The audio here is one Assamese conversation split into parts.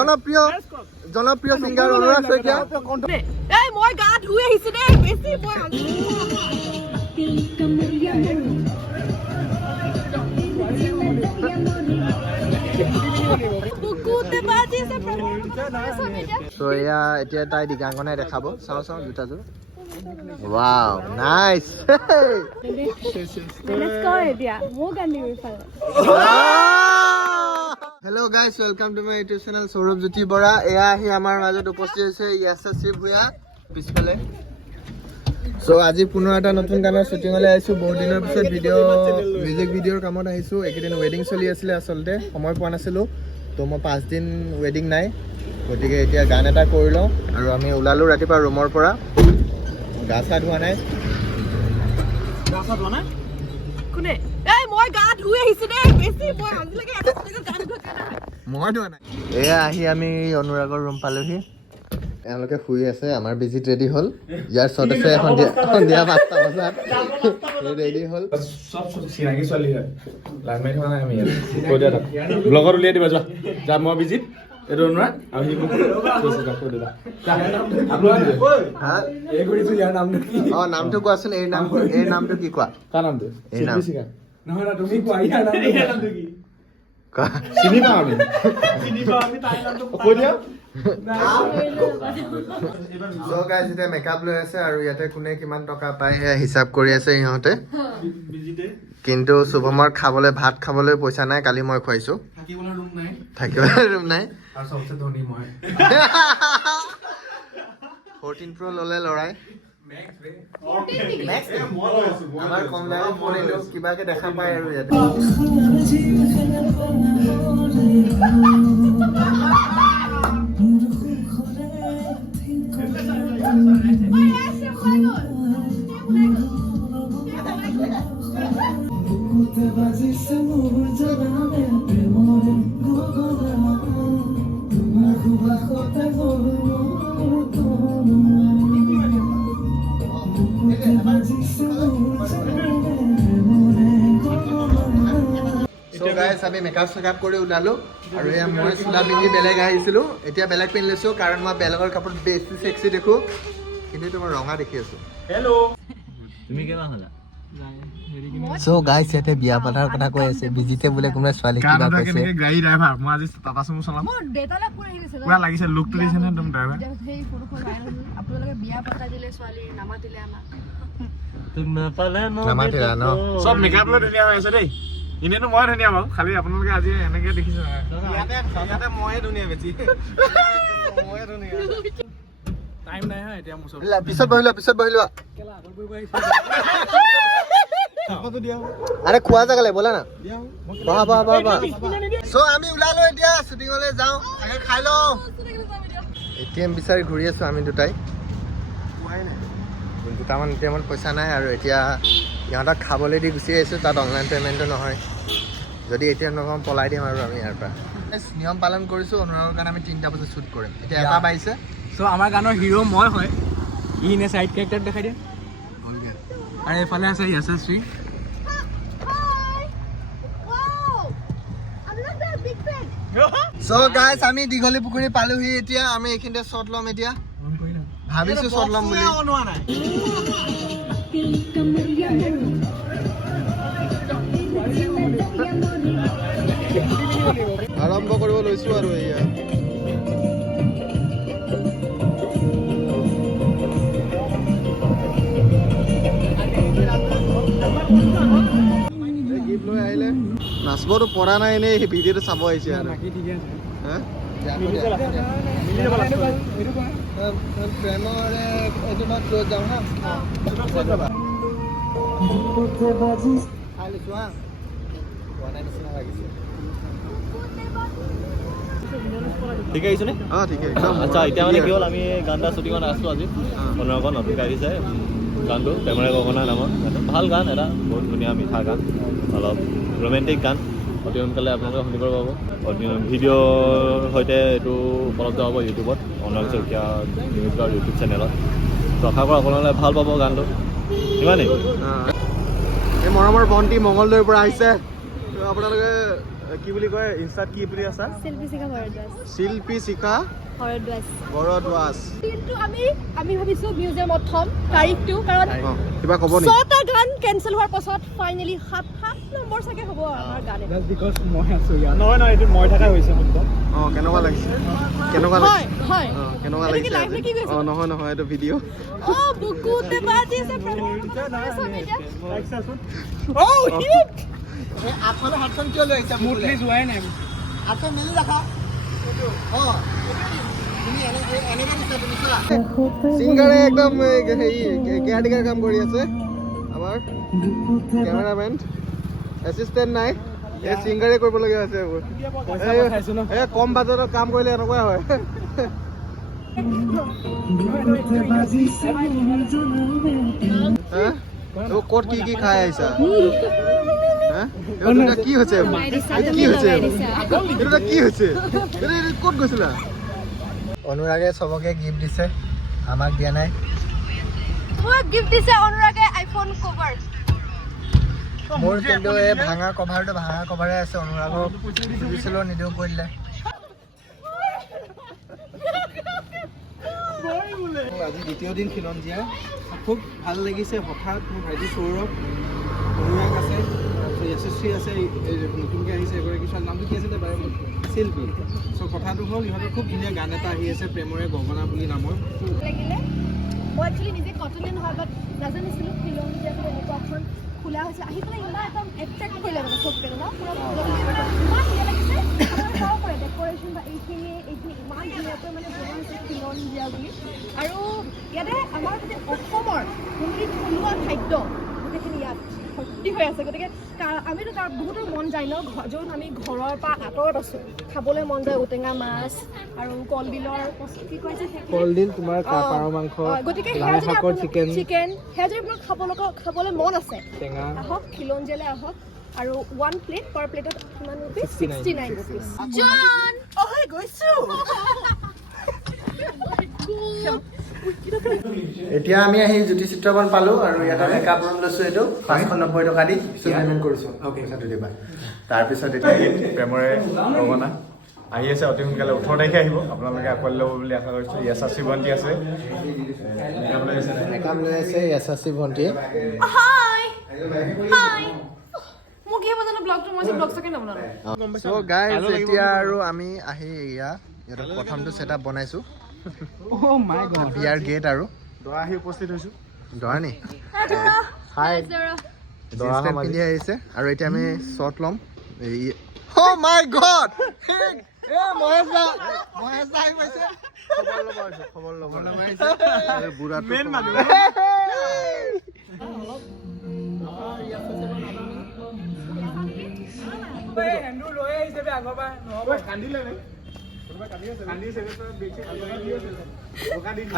জনপ্ৰিয় সিংগাৰ অনুৰাগ শইকীয়া এই মই গা ধুই আহিছো দে বেছি মই So yeah, এতিয়া তাই দিগাংগনাই দেখাব চাও জোতাযোৰ Wow, nice. Let's go এতিয়া মোক গান দিবি ফালে Hello guys, welcome to my YouTube channel Sourav Jyoti borah. এয়া আহি আমাৰ মাজত উপস্থিত হৈছে ইয়াসশ্ৰী ভূঞা পিছফালে So আজি পুনৰ এটা নতুন গানৰ শুটিংলৈ আহিছো বহুত দিনৰ পিছত মিউজিক ভিডিঅ'ৰ কামত আহিছো একেদিন ওয়েডিং চলি আছিল আসলতে সময় পোৱা নাছিলো তো মই 5 দিন ওয়েডিং নাই গতিকে এতিয়া গান এটা কৰি লওঁ আৰু আমি ওলালো ৰাতিপুৱা ৰুমৰ পৰা গা চা ধোৱা নাই কোনে এই মই গা ধুই আহিছো দে বেছি মই আজিলৈকে এটা গান ধোৱা নাই মই ধোৱা নাই এয়া আহি আমি অনুৰাগৰ ৰুম পালোহি এওঁলোকে শুই আছে আমাৰ ভিজিট ৰেডি হ'ল ইয়াৰ শ্বট আছে সন্ধিয়া 5টা বজাত ৰেডি হ'ল সব চিনাকি ছোৱালী হয় লাইন মাৰি থকা নাই আমি কৈ দিয়া ব্লগত উলিয়াই দিবা যা মই ভিজিট এইটো অনুৰাগ আৰু সি মোক কৈ দিবা এই কৰিছো ইয়াৰ নামটো কি নামটো কোৱাচোন এই নামটো কি কোৱা কাৰ নামটো এই নাম নহয় না তুমি কোৱা ইয়াৰ নামটো কি চিনি পাওঁ আমি তাই নামটো কৈ দিয়া So guys, এটা মেকআপ লৈ আছে আৰু ইয়াতে কোনে কিমান টকা পায় হিচাপ কৰি আছে ইহঁতে কিন্তু শুভমৰ ভাত খাবলৈ পইচা নাই কালি মই খুৱাইছো থাকিবলৈ ৰুম নাই আৰু সবচে ধনী মই 14 Pro ললে লৰাই আমাৰ কম দামত পলিলো কিবাকে দেখা পায় আৰু ইয়াতে So guys, আমি মেকআপ কৰি ওলালো আৰু এয়া মই চুলা পিন্ধি বেলেগ আহিছিলো এতিয়া বেলেগ পিন্ধি লৈছো কাৰণ মই বেলেগৰ কাপোৰত বেছি সেক্সি দেখো কিন্তু তোমাৰ ৰঙা দেখি আছো হেল্ল' তুমি কেবা হলা So guys, ইয়াতে বিয়া পাতাৰ কথা কৈ আছে বিজিতে বোলে কোনোবা ছোৱালী কিবা কৈছে গাড়ী ড্ৰাইভাৰ মই আজি টাটা সুমো চলাম মোৰ ডেটালে পুৰা আহিছে পুৰা লাগিছে লুকটো দিছে না তুমি ড্ৰাইভাৰ সেই ফটো ভাইৰাল আপোনালোকে বিয়া পাতা দিলে ছোৱালী নামাতিলে আমাক তুমি পালে নামাতিলা ন সব মেকআপ লৈ ধুনীয়া হৈ আছে দেই ইনেনো মই ধুনীয়া বাৰু খালি আপোনালোকে আজি এনেকৈ দেখিছে ইয়াতে ময়ে ধুনীয়া বেছি ময়ে ধুনীয়া টাইম নাই হা এতিয়া মোৰ সব পিছত বহিলো আৰে খোৱা জাগালে বলা না বাহ সো আমি ওলালো এতিয়া শুটিংলৈ যাওঁ আগে খাই লওঁ এটিএম বিচাৰি ঘূৰি আছো আমি দুটাই দুটামান এটিএমত পইচা নাই আৰু এতিয়া ইহঁতক খাবলৈ দি গুচি আহিছোঁ তাত অনলাইন পে'মেণ্টটো নহয় যদি এটিএম নকওঁ পলাই দিম আৰু আমি ইয়াৰ পৰা নিয়ম পালন কৰিছোঁ অনুৰাগৰ কাৰণে আমি 3টা বজাত শ্বুট কৰিম এতিয়া এটা পাইছে সো আমাৰ গানৰ হিৰো মই হয় ইনে সাইড ক্যাৰেক্টাৰ দেখাই দিয়ে আৰু এফালে আছে ইয়াসশ্ৰী সো গাইস আমি দীঘলী পুখুৰী পালোহি এতিয়া আমি এইখিনিতে শ্বট ল'ম এতিয়া ভাবিছো শ্বট ল'ম বুলি আৰম্ভ কৰিব লৈছো আৰু এয়া গিফ্ট লৈ আহিলে নাচবতো পৰা নাই এনেই ভিডিঅ'টো চাব আহিছে আৰু প্ৰেমৰে এইটো মই ক্ল'জ যাওঁ হা খাই লৈছোঁ হা পোৱা নাই নিচিনা লাগিছে ঠিক আহিছে নে ঠিক আছে আচ্ছা এতিয়া মানে কি হ'ল আমি গান এটা শ্বুটিঙত আছোঁ আজি অনুৰাগৰ নতুন গাড়ী চাই গানটো প্ৰেমৰে গগনা নামৰ ভাল গান এটা বহুত ধুনীয়া মিঠা গান অলপ ৰোমেণ্টিক গান অতি সোনকালে আপোনালোকে শুনিব পাব ভিডিঅ'ৰ সৈতে এইটো উপলব্ধ হ'ব ইউটিউবত অনুৰাগ শইকীয়া ইউটিউব চেনেলত তো আশা কৰোঁ আপোনালোকে ভাল পাব গানটো ইমানেই এই মৰমৰ ভণ্টি মঙলদৈৰ পৰা আহিছে আপোনালোকে কি বুলি কয় ইনষ্টাত কি বুলি আছা শিল্পী শিখা ভৰদ্বাজ শিল্পী শিখা ভৰদ্বাজ বৰদ্বাজ কিন্তু আমি ভাবিছো মিউজিয়ামত থম তাৰিখটো কাৰণ কিবা ক'ব নেকি 6টা গান কেনসেল হোৱাৰ পাছত ফাইনালি 7 নম্বৰ চাগে হ'ব আমাৰ গান জাস্ট বিকজ মই আছো ইয়াত নহয় এইটো মই থকা হৈছে কিন্তু কেনেকুৱা লাগিছে কেনেকুৱা হয় লাগিছে হয় কেনেকুৱা এইটো কি লাগিছে live নে কি কৈছে? নহয় এইটো ভিডিঅ' বুকুতে বাজিছে প্ৰেমৰ আগফালে হাতখন কিয় লৈ আহিছা স্মুথলি যোৱাই নাই হাতখন মেলি ৰাখা সিংগাৰে একদম হেৰি কেয়াৰটেকাৰ কাম কৰি আছে আমাৰ কেমেৰামেন এছিষ্টেণ্ট নাই এই সিংগাৰে কৰিবলগীয়া হৈছে এইবোৰ কম বাজেটত কাম কৰিলে এনেকুৱাই হয় ক'ত কি খাই আহিছা কি হৈছে ক'ত গৈছিলা অনুৰাগে চবকে গিফ্ট দিছে আমাক দিয়া নাই মোক গিফ্ট দিছে অনুৰাগে আইফোন কভাৰ মোৰ কিন্তু এই ভাঙা কভাৰে আছে অনুৰাগক খুজিছিলোঁ নিদিওঁ কৰিলে আজি দ্বিতীয় দিন খিলঞ্জীয়া খুব ভাল লাগিছে হঠাৎ মোৰ ভাইটি সৌৰভ অনুৰাগ আছে যশস্বী আছে নতুনকৈ আহিছে এগৰাকী ছোৱালীৰ নামটো কি আছিলে বাৰু শিল্পী চ' কথাটো হ'ল ইহঁতৰ খুব ধুনীয়া গান এটা আহি আছে প্ৰেমৰে গগনা বুলি নামৰ লাগিলে মই একচুৱেলি নিজে কটনে নহয় বাট নাজানিছিলোঁ খিলঞ্জীয়া এনেকুৱা এখন খোলা হৈছে আহি পেলাই ইমান একদম এট্ৰেক্ট কৰিলে মানে চব পেলে ন পুৰা ইমান ধুনীয়া লাগিছে চাব পাৰে ডেক'ৰেশ্যন বা এইখিনি ইমান ধুনীয়াকৈ মানে বনোৱা হৈছে খিলঞ্জীয়া বুলি আৰু ইয়াতে আমাৰ গোটেই অসমৰ যোনখিনি থলুৱা খাদ্য গোটেইখিনি ইয়াত ভৰ্তি হৈ আছে গতিকে আমিতো তাৰ বহুতো মন যায় ন য'ত আমি ঘৰৰ পৰা আঁতৰত আছোঁ খাবলৈ মন যায় ঔটেঙা মাছ আৰু কলডিলৰ কি কয় যে কলডিল তোমাৰ পাৰ মাংস গতিকে চিকেন সেয়া যদি আপোনাক খাবলৈ মন আছে আহক খিলঞ্জীয়ালৈ আহক আৰু 1 প্লেট পাৰ প্লেটত কিমান ৰুপিজ 69 ৰুপিজ জন গৈছো এতিয়া আমি আহি জ্যোতি চিত্ৰবন পালোঁ আৰু ইয়াত মেকআপ ৰুম লৈছোঁ এইটো 590 টকা দি পে'মেণ্ট কৰিছোঁ পইচাটো দিবা তাৰপিছত এতিয়া প্ৰেমৰে গগনা আহি আছে অতি সোনকালে 18 তাৰিখে আহিব আপোনালোকে আঁকোৱালি ল'ব বুলি আশা কৰিছোঁ য়েশাশ্ৰী ভণ্টি আছে মেকআপ লৈ আছে য়েশাশ্ৰী ভণ্টিয়ে মোক কি বজানো ব্লগটো মই ব্লগ চাকে নবনালো চ' গাইজ এতিয়া আৰু আমি আহি ইয়াত প্ৰথমটো ছেট আপ বনাইছোঁ বিয়াৰ গেট আৰু দৰা আহি উপস্থিত হৈছোঁ দৰা নি দৰা পিন্ধি আহিছে আৰু এতিয়া আমি শ্বট ল'ম Oh my God! মহেশ দা আহি পাইছে খবৰ ল'ব বুঢ়াটো মেইন মানুহ লৈ আহিছে আগৰ পৰা নহ'ব কান্দিলে নে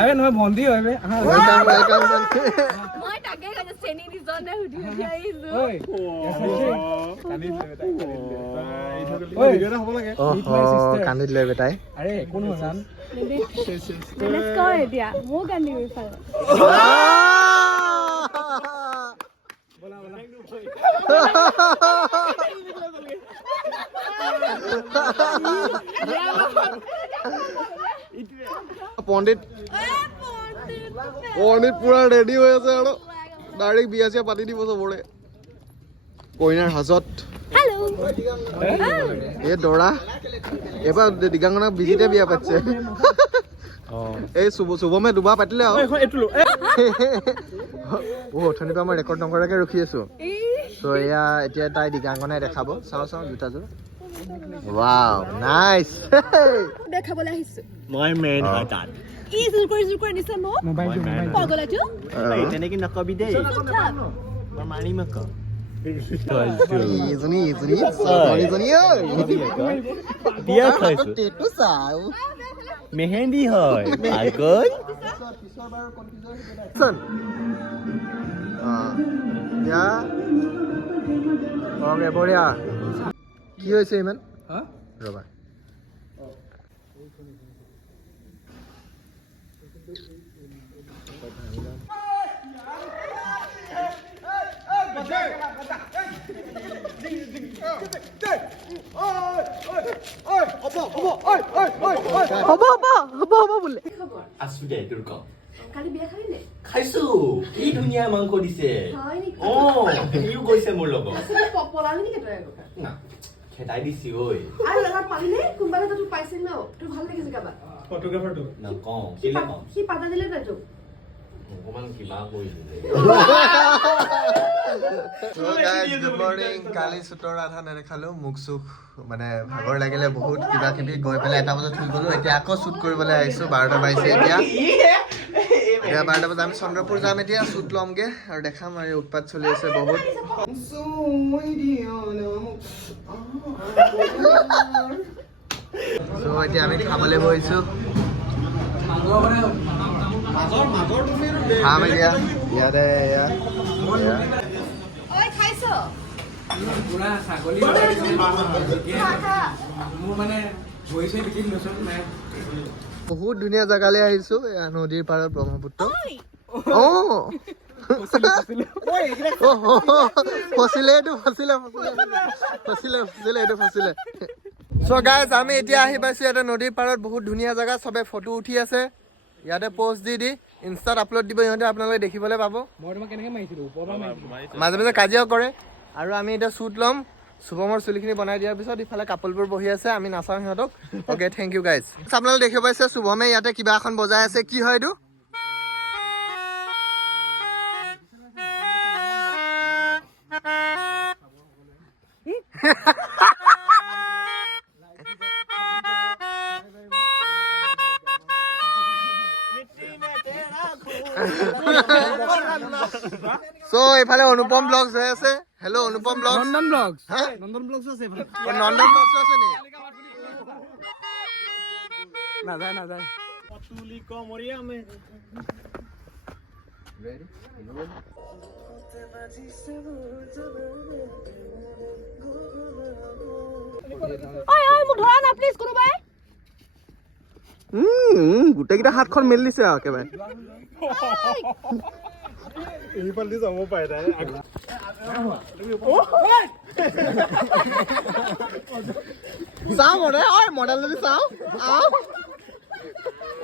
আৰে নহয় ভণ্টি হয় বে মই তাকে কানে চেনি দি জনে হুদি আহিছো কান্দি দিলে বেটাই আৰে একো নহয় জান মেনেজ কৰ এতিয়া মোক কান্দি গৈছে পণ্ডিত পুৰা ৰেডি হৈ আছে আৰু ডাইৰেক্ট বিয়া চিয়া পাতি দিব চবৰে কইনাৰ হাজত এই দৰা এইবাৰ দিগাংগনাক বিজিতে বিয়া পাতিছে এই শুভমে দুবাৰ পাতিলে আৰু অথনিৰ পৰা মই ৰেকৰ্ড নকৰাকে ৰখি আছো চ' এয়া এতিয়া তাই দিগাংগনাই দেখাব চাওঁ জোতাযোৰ ৱাও নাইচ দেখাবলৈ আহিছো মই মেইন হয় তাত ই জোৰ কৰি নিছে মোক পগলাটো তেনেকে নকবি দেই মই মাৰিম আকৌ বিয়া খাইছো মেহেন্দি হয় আগত বঢ়িয়া কি হৈছে ইমান ৰবা বোলে আছো দে তোৰ ক কালি বিয়া খালিনে খাইছো কি ধুনীয়া মাংস দিছে হয় নেকি ইও গৈছে মোৰ লগত আছিলে পলালি নেকি তই কথা না খেদাই দিছি ঐ আৰু লগা পালিনে কোনবা এটা তোৰ পাইছিল ন তোৰ ভাল লাগিছে কাবা ফটোগ্ৰাফাৰটো নকওঁ কেলে কওঁ সি পাতা দিলে তই তোক অকমান কিবা কৰিলো গুড মৰ্ণিং কালি চুটৰ আধা নেদেখালো মুখ চুখ মানে ভাগৰ লাগিলে বহুত কিবা কিবি গৈ পেলাই 1টা বজাত শুই গলো এতিয়া আকৌ শ্বুট কৰিবলৈ আহিছো 12টা বাজিছে এতিয়া 12টা বজাত আমি চন্দ্ৰপুৰ যাম এতিয়া শ্বুট ল'মগে আৰু দেখাম আৰু উৎপাত চলি আছে বহুত এতিয়া আমি খাবলৈ বহিছো খাম এতিয়া ইয়াতে ঐ খাইছ পুৰা ছাগলী মোৰ মানে গৈছে বিকি নচোন নাই বহুত ধুনীয়া জেগালৈ আহিছো এয়া নদীৰ পাৰত ব্ৰহ্মপুত্ৰ ফচিলে চ' গাইজ আমি এতিয়া আহি পাইছো ইয়াতে নদীৰ পাৰত বহুত ধুনীয়া জেগা চবে ফটো উঠি আছে ইয়াতে পোষ্ট দি ইনষ্টাত আপলোড দিব ইহঁতে আপোনালোকে দেখিবলৈ পাব মই তোমাক কেনেকৈ মাৰিছিলোঁ মাজে মাজে কাজিয়াও কৰে আৰু আমি এতিয়া শ্বুট ল'ম শুভমৰ চুলিখিনি বনাই দিয়াৰ পিছত ইফালে কাপলবোৰ বহি আছে আমি নাচাওঁ সিহঁতক অ'কে থেংক ইউ গাইজ আপোনালোকে দেখিব পাইছে শুভমে ইয়াতে কিবা এখন বজাই আছে কি হয় এইটো So, এইফালে অনুপম ব্লগছ হৈ আছে হেল্ল' অনুপম ব্লগছ নন্দন ব্লগছ হা নন্দন ব্লগছ আছে নন্দন ব্লগছ আছে নি নাযায় মোক ধৰা না প্লিজ কোনোবাই গোটেইকেইটা হাতখন মেলি দিছে আৰু একেবাৰে এইফালে যাব পাৰে তাই চাওঁ মনে ঐ মডেল যদি চাওঁ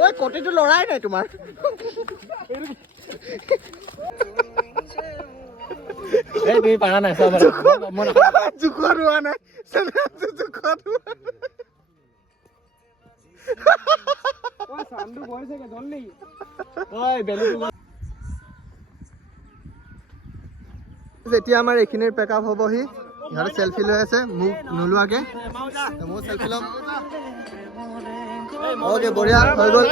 ঐ কটিটো লৰাই নাই তোমাৰ তুমি পাৰা নাই চাব জোখত হোৱা নাই জোখত যেতিয়া আমাৰ এইখিনিৰ পেক আপ হ'বহি ইহঁতে চেলফি লৈ আছে মোক নোলোৱাকে মই চেলফি ল'ম অ'কে বঢ়িয়া হৈ গ'ল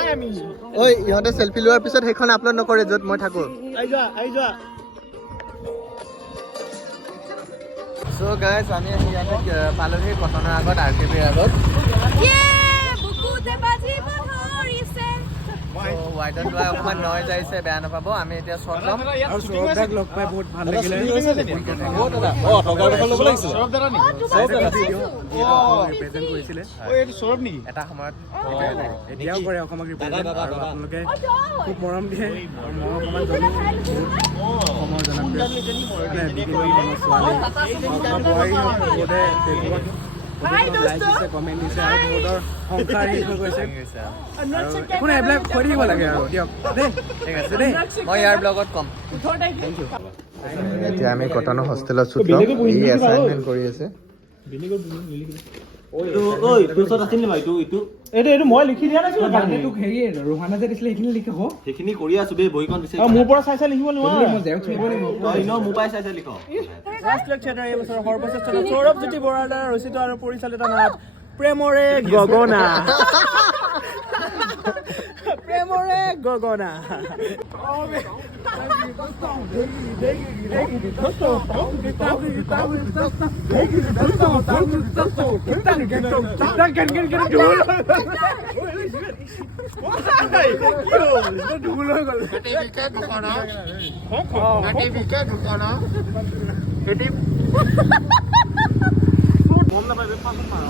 ঐ ইহঁতে চেলফি লোৱাৰ পিছত সেইখন আপলোড নকৰে য'ত মই থাকোঁ চ' গাইজ আমি ইয়াতে পালোহি কটনৰ আগত RKBৰ আগত ৱাইডন লোৱা অকণমান নয় যাইছে বেয়া নাপাব আমি এতিয়া শ্বট ল'ম আৰু সৌৰভদাক লগ পাই বহুত ভাল লাগিলে ৰিপ্ৰেজেণ্ট কৰিছিলে এটা সময়ত এতিয়াও কৰে অসমক ৰিপ্ৰেজেণ্ট আৰু আপোনালোকে খুব মৰম দিয়ে আৰু মই অকণমান জানো বহুত অসমৰ জনপ্ৰিয় বিভিন্ন ছোৱালী বোৱাৰী বহুতে ফেচবুকত লাইক দিছে কমেণ্ট দিছে আৰু বহুতৰ সংসাৰ শেষ হৈ গৈছে আৰু একো নাই এইবিলাক কৈ থাকিব লাগে আৰু দিয়ক দেই ঠিক আছে দেই মই ইয়াৰ ব্লগত ক'ম এতিয়া আমি কটনৰ হোষ্টেলত শ্বুট ল'ম ই এছাইনমেণ্ট কৰি আছে এইটো মই লিখি দিয়া নাছিলো তোক হেৰি ৰোহানা যে দিছিলে সেইখিনি লিখি হওক সেইখিনি কৰি আছো বে বহিখন দিছে মোৰ পৰা চাই চাই লিখিব নোৱাৰো মই জেৰক্স লিখিব লাগিব তই ন মোবাইল চাই চাই লিখ ফাৰ্ষ্ট লেকচাৰ এই বছৰ সৰ্বশ্ৰেষ্ঠ সৌৰভ জ্যোতি বৰাৰ দ্বাৰা ৰচিত আৰু পৰিচালিত নাট প্ৰেমৰে গগনা প্ৰেমৰে গগনা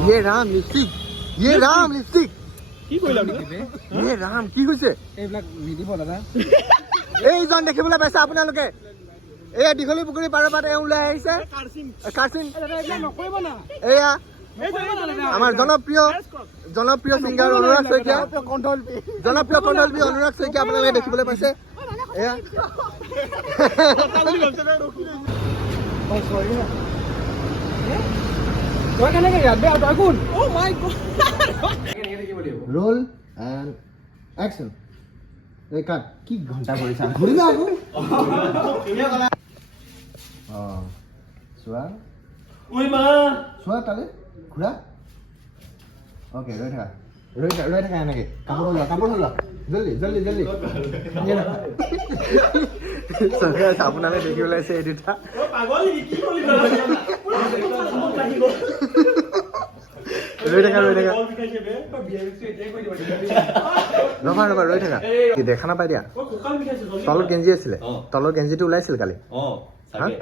ये राम लिपस्टिक কি কৰিলা ये राम কি হৈছে এইবিলাক নিদিব দাদা এইজন দেখিবলৈ পাইছে আপোনালোকে এয়া দীঘলী পুখুৰী পাৰৰ পৰা ওলাই আহিছে কাৰ্চিং এয়া আমাৰ জনপ্ৰিয় ছিংগাৰ অনুৰাগ শইকীয়া জনপ্ৰিয় কণ্ঠশিল্পী অনুৰাগ শইকীয়া আপোনালোকে দেখিবলৈ পাইছে এয়া ৰোল এণ্ড একশ্যন কি ঘণ্টা কৰিছা ঘূৰিবা আকৌ চোৱা চোৱা তালে ঘূৰা অ'কে ৰৈ থাকা এনেকে কাপোৰ লোৱা জলদি আপোনালোকে দেখিবলৈ আছে এই দুটা ৰৈ থাকা ৰবা ৰৈ থাকা দেখা নাপাই দিয়া তলত গেঞ্জি আছিলে তলৰ গেঞ্জিটো ওলাইছিল কালি নাই